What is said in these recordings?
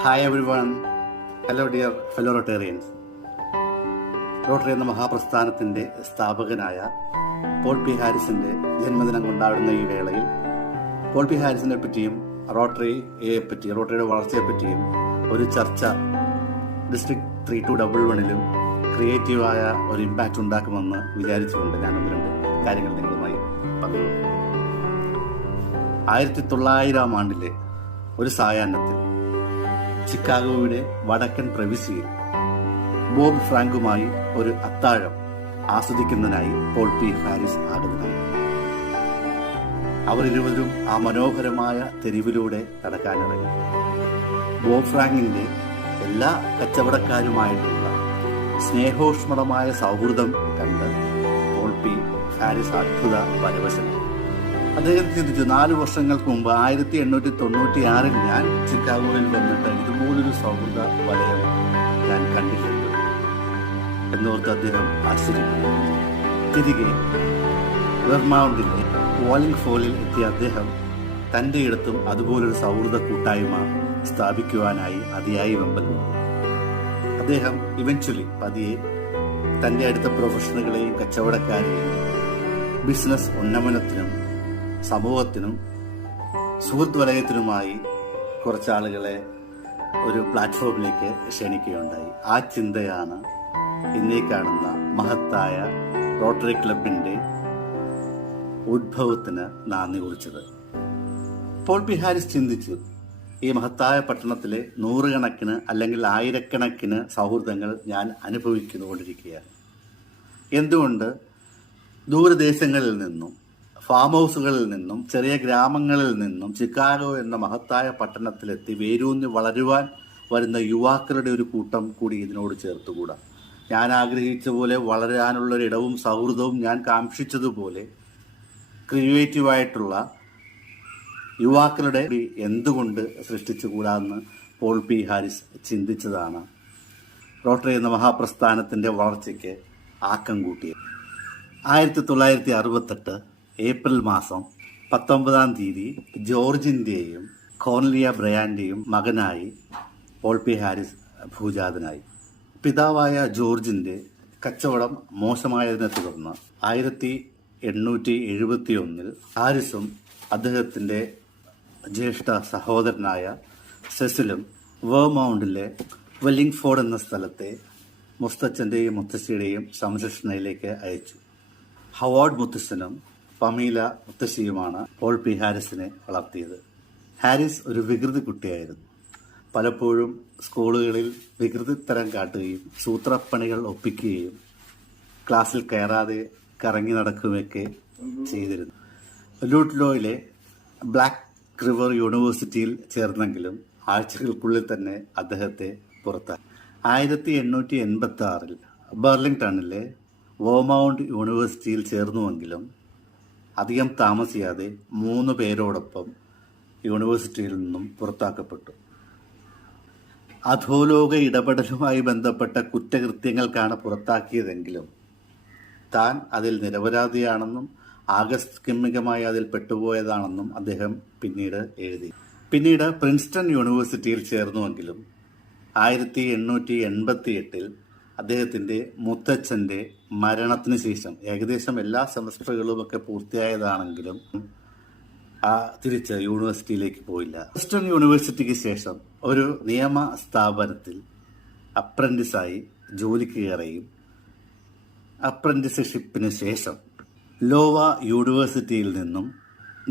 Hi everyone. Hello dear fellow Rotarians. Rotary എന്ന മഹാപ്രസ്ഥാനത്തിൻ്റെ സ്ഥാപകനായ പോൾ പി ഹാരിസിൻ്റെ ജന്മദിനം കൊണ്ടാടുന്ന ഈ വേളയിൽ പോൾ പി ഹാരിസിനെ പറ്റിയും റോട്ടറിയുടെ വളർച്ചയെപ്പറ്റിയും ഒരു ചർച്ച ഡിസ്ട്രിക്ട് 3211 ക്രിയേറ്റീവായ ഒരു ഇമ്പാക്റ്റ് ഉണ്ടാക്കുമെന്ന് വിചാരിച്ചുകൊണ്ട് ഞാൻ ഒന്ന് രണ്ട് കാര്യങ്ങൾ നിങ്ങളുമായി പറഞ്ഞു. 1900 ആണ്ടിലെ ഒരു സായാഹ്നത്തിൽ ചിക്കാഗോയുടെ വടക്കൻ പ്രവിശ്യയിൽ ബോബ് ഫ്രാങ്കുമായി ഒരു അത്താഴം ആസ്വദിക്കുന്നതിനായി പോൾ പി ഹാരിസ് ആഗതനായി. അവരിരുവരും ആ മനോഹരമായ തെരുവിലൂടെ നടക്കാനിറങ്ങി. ബോബ് ഫ്രാങ്കിന്റെ എല്ലാ കച്ചവടക്കാരുമായിട്ടുള്ള സ്നേഹോഷ്മളമായ സൗഹൃദം കണ്ട് പോൾ പി ഹാരിസ് അത്ഭുത പരവശനായി. അദ്ദേഹം ചിന്തിച്ചു, 4 വർഷങ്ങൾക്ക് മുമ്പ് 1896 ഞാൻ ചിക്കാഗോയിൽ വന്നിട്ട് ഇതുപോലൊരു സൗഹൃദ വലയം ഞാൻ കണ്ടിട്ടുണ്ട് എന്നോർത്ത് അദ്ദേഹം ആശ്ചര്യപ്പെട്ടു. തിരികെ വെർമൗണ്ടിലെ വാലിംഗ്ഫോളിൽ എത്തിയ അദ്ദേഹം തൻ്റെ ഇടത്തും അതുപോലൊരു സൗഹൃദ കൂട്ടായ്മ സ്ഥാപിക്കുവാനായി അതിയായി വെമ്പൽ കൊണ്ടു. അദ്ദേഹം പതിയെ തൻ്റെ അടുത്ത പ്രൊഫഷണലുകളെയും കച്ചവടക്കാരെയും ബിസിനസ് ഉന്നമനത്തിനും സമൂഹത്തിനും സുഹൃത്ത് വലയത്തിനുമായി കുറച്ചാളുകളെ ഒരു പ്ലാറ്റ്ഫോമിലേക്ക് ക്ഷണിക്കുകയുണ്ടായി. ആ ചിന്തയാണ് ഇന്നീ കാണുന്ന മഹത്തായ റോട്ടറി ക്ലബിൻ്റെ ഉദ്ഭവത്തിന് നാന്ദി കുറിച്ചത്. പോൾ പി ഹാരിസ് ചിന്തിച്ചു, ഈ മഹത്തായ പട്ടണത്തിലെ 100 കണക്കിന് അല്ലെങ്കിൽ 1000 കണക്കിന് സൗഹൃദങ്ങൾ ഞാൻ അനുഭവിക്കുന്നുകൊണ്ടിരിക്കുകയാണ്. എന്തുകൊണ്ട് ദൂരദേശങ്ങളിൽ നിന്നും ഫാം ഹൗസുകളിൽ നിന്നും ചെറിയ ഗ്രാമങ്ങളിൽ നിന്നും ചിക്കാഗോ എന്ന മഹത്തായ പട്ടണത്തിലെത്തി വേരൂന്നി വളരുവാൻ വരുന്ന യുവാക്കളുടെ ഒരു കൂട്ടം കൂടി ഇതിനോട് ചേർത്തുകൂടാ? ഞാൻ ആഗ്രഹിച്ച പോലെ വളരാനുള്ളൊരിടവും സൗഹൃദവും ഞാൻ കാക്ഷിച്ചതുപോലെ ക്രിയേറ്റീവായിട്ടുള്ള യുവാക്കളുടെ എന്തുകൊണ്ട് സൃഷ്ടിച്ചുകൂടാന്ന് പോൾ പി ഹാരിസ് ചിന്തിച്ചതാണ് റോട്ടറി എന്ന മഹാപ്രസ്ഥാനത്തിൻ്റെ വളർച്ചയ്ക്ക് ആക്കം കൂട്ടിയത്. 1968 ഏപ്രിൽ മാസം 19 ജോർജിൻ്റെയും കോർണിലിയ ബ്രയാൻ്റെയും മകനായി പോൾ പി ഹാരിസ് ഭൂജാതനായി. പിതാവായ ജോർജിൻ്റെ കച്ചവടം മോശമായതിനെ തുടർന്ന് 1871 ഹാരിസും അദ്ദേഹത്തിൻ്റെ ജ്യേഷ്ഠ സഹോദരനായ സെസിലും വെർമൗണ്ടിലെ വെല്ലിംഗ്ഫോർഡ് എന്ന സ്ഥലത്തെ മുത്തച്ഛൻ്റെയും മുത്തശ്ശിയുടെയും സംരക്ഷണയിലേക്ക് അയച്ചു. ഹവാർഡ് മുത്തശ്ശനും പമീല മുത്തശ്ശിയുമാണ് പോൾ പി ഹാരിസിനെ വളർത്തിയത്. ഹാരിസ് ഒരു വികൃതി കുട്ടിയായിരുന്നു. പലപ്പോഴും സ്കൂളുകളിൽ വികൃതിത്തരം കാട്ടുകയും സൂത്രപ്പണികൾ ഒപ്പിക്കുകയും ക്ലാസ്സിൽ കയറാതെ കറങ്ങി നടക്കുകയൊക്കെ ചെയ്തിരുന്നു. ലൂട്ട്ലോയിലെ ബ്ലാക്ക് റിവർ യൂണിവേഴ്സിറ്റിയിൽ ചേർന്നെങ്കിലും ആഴ്ചകൾക്കുള്ളിൽ തന്നെ അദ്ദേഹത്തെ പുറത്താക്കി. 1886 ബർലിംഗ്ടണിലെ വെർമൗണ്ട് യൂണിവേഴ്സിറ്റിയിൽ ചേർന്നുവെങ്കിലും അധികം താമസിയാതെ 3 പേരോടൊപ്പം യൂണിവേഴ്സിറ്റിയിൽ നിന്നും പുറത്താക്കപ്പെട്ടു. അധോലോക ഇടപെടലുമായി ബന്ധപ്പെട്ട കുറ്റകൃത്യങ്ങൾക്കാണ് പുറത്താക്കിയതെങ്കിലും താൻ അതിൽ നിരപരാധിയാണെന്നും ആകസ്മികമായി അതിൽ പെട്ടുപോയതാണെന്നും അദ്ദേഹം പിന്നീട് പ്രിൻസ്റ്റൺ യൂണിവേഴ്സിറ്റിയിൽ ചേർന്നുവെങ്കിലും 1888 അദ്ദേഹത്തിൻ്റെ മുത്തച്ഛൻ്റെ മരണത്തിന് ശേഷം ഏകദേശം എല്ലാ സെമസ്റ്ററുകളുമൊക്കെ പൂർത്തിയായതാണെങ്കിലും തിരിച്ച് യൂണിവേഴ്സിറ്റിയിലേക്ക് പോയില്ല. പ്രിൻസ്റ്റൺ യൂണിവേഴ്സിറ്റിക്ക് ശേഷം ഒരു നിയമ സ്ഥാപനത്തിൽ അപ്രന്റീസായി ജോലിക്ക് കയറുകയും അപ്രന്റീസ്ഷിപ്പിന് ശേഷം ലോവ യൂണിവേഴ്സിറ്റിയിൽ നിന്നും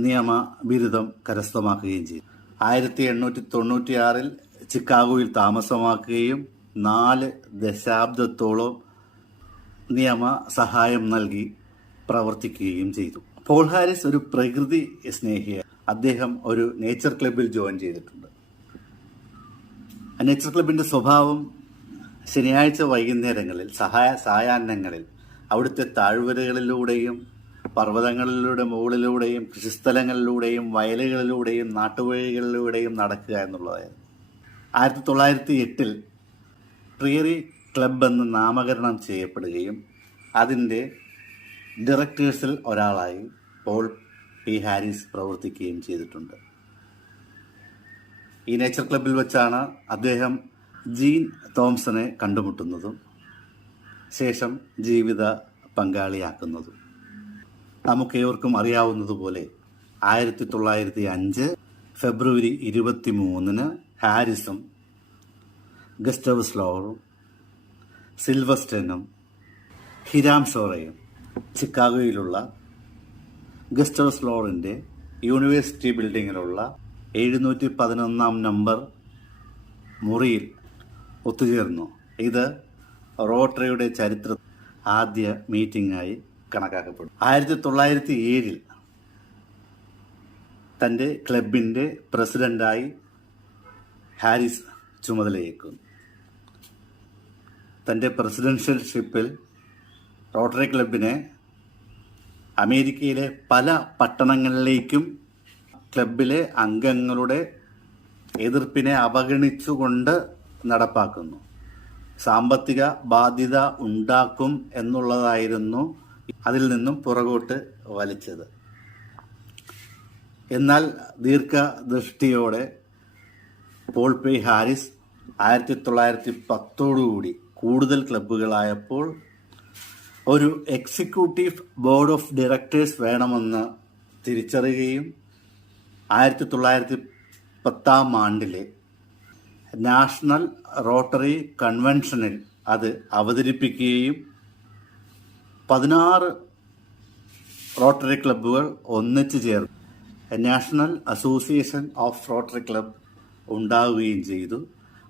നിയമ ബിരുദം കരസ്ഥമാക്കുകയും ചെയ്തു. 1896 ചിക്കാഗോയിൽ താമസമാക്കുകയും 4 ദശാബ്ദത്തോളം നിയമ സഹായം നൽകി പ്രവർത്തിക്കുകയും ചെയ്തു. പോൾ ഹാരിസ് ഒരു പ്രകൃതി സ്നേഹിയാണ്. അദ്ദേഹം ഒരു നേച്ചർ ക്ലബിൽ ജോയിൻ ചെയ്തിട്ടുണ്ട്. നേച്ചർ ക്ലബിൻ്റെ സ്വഭാവം ശനിയാഴ്ച വൈകുന്നേരങ്ങളിൽ സായാഹ്നങ്ങളിൽ അവിടുത്തെ താഴ്വരകളിലൂടെയും പർവ്വതങ്ങളിലൂടെ മുകളിലൂടെയും കൃഷിസ്ഥലങ്ങളിലൂടെയും വയലുകളിലൂടെയും നാട്ടുവഴികളിലൂടെയും നടക്കുക എന്നുള്ളതായിരുന്നു. 1908 പ്രിയറി ക്ലബ് എന്ന് നാമകരണം ചെയ്യപ്പെടുകയും അതിൻ്റെ ഡയറക്ടേഴ്സിൽ ഒരാളായി പോൾ പി ഹാരിസ് പ്രവർത്തിക്കുകയും ചെയ്തിട്ടുണ്ട്. ഈ നേച്ചർ ക്ലബ്ബിൽ വെച്ചാണ് അദ്ദേഹം ജീൻ തോംസനെ കണ്ടുമുട്ടുന്നതും ശേഷം ജീവിത പങ്കാളിയാക്കുന്നതും. നമുക്കേവർക്കും അറിയാവുന്നതുപോലെ 1905 ഫെബ്രുവരി 23 ഹാരിസും ഗസ്റ്റവ് സ്ലോറും സിൽവർസ്റ്റനും ഹിരാം സോറയും ചിക്കാഗോയിലുള്ള ഗസ്റ്റവ് സ്ലോറിൻ്റെ യൂണിവേഴ്സിറ്റി ബിൽഡിങ്ങിലുള്ള 711 നമ്പർ മുറിയിൽ ഒത്തുചേർന്നു. ഇത് റോട്ടറിയുടെ ചരിത്ര ആദ്യ മീറ്റിംഗായി കണക്കാക്കപ്പെടും. 1907 തൻ്റെ ക്ലബിൻ്റെ പ്രസിഡൻ്റായി ഹാരിസ് ചുമതലയേക്കുന്നു. തൻ്റെ പ്രസിഡൻഷ്യൽഷിപ്പിൽ റോട്ടറി ക്ലബിനെ അമേരിക്കയിലെ പല പട്ടണങ്ങളിലേക്കും ക്ലബിലെ അംഗങ്ങളുടെ എതിർപ്പിനെ അവഗണിച്ചുകൊണ്ട് നടപ്പാക്കുന്നു. സാമ്പത്തിക ബാധ്യത ഉണ്ടാക്കും എന്നുള്ളതായിരുന്നു അതിൽ നിന്നും പുറകോട്ട് വലിച്ചത്. എന്നാൽ ദീർഘദൃഷ്ടിയോടെ പോൾ പി ഹാരിസ് 1910 കൂടുതൽ ക്ലബ്ബുകളായപ്പോൾ ഒരു എക്സിക്യൂട്ടീവ് ബോർഡ് ഓഫ് ഡയറക്ടേഴ്സ് വേണമെന്ന് തിരിച്ചറിയുകയും 1910 നാഷണൽ റോട്ടറി കൺവെൻഷനിൽ അത് അവതരിപ്പിക്കുകയും 16 റോട്ടറി ക്ലബ്ബുകൾ ഒന്നിച്ചു ചേർന്ന് national association of rotary club ഉണ്ടാവുകയും ചെയ്തു.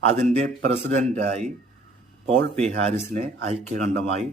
അതിൻ്റെ പ്രസിഡൻ്റായി പോൾ പി ഹാരിസിനെ ഐക്യകണ്ഠമായി